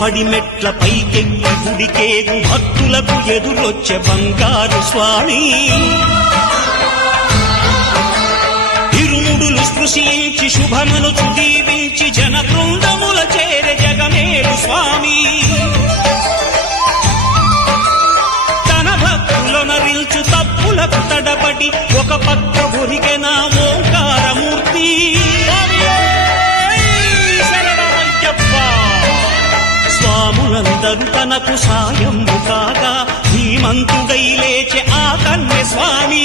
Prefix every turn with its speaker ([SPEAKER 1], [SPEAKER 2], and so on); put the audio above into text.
[SPEAKER 1] పడి మెట్ల పైకెక్కి గుడికేగు భక్తులకు ఎదురొచ్చే బంగారు స్వామి. ఇరుముడులు స్పృశించి శుభమును చుదీవించి జన బృందముల చేరే జగమేలు స్వామి. తన భక్తులనరిల్చు తప్పులకు తడబడి స్వాములందరూ తనకు సాయము కాగా ధీమంతుడై లేచే ఆ కన్య స్వామి